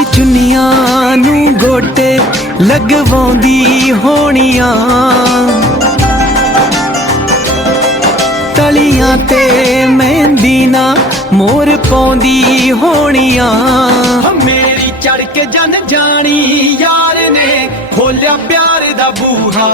ਵੀ ਚੁੰਨੀਆਂ ਨੂੰ ਗੋਟੇ ਲਗਵਾਉਂਦੀ ਹੋਣੀਆਂ, ਤਲੀਆਂ ਤੇ ਮਹਿੰਦੀ ਨਾ ਮੋਰ ਪਾਉਂਦੀ ਹੋਣੀਆਂ। ਮੇਰੀ ਚੜ ਕੇ ਜਨ ਜਾਣੀ ਯਾਰ ਨੇ ਖੋਲਿਆ ਪਿਆਰ ਦਾ ਬੂਹਾ।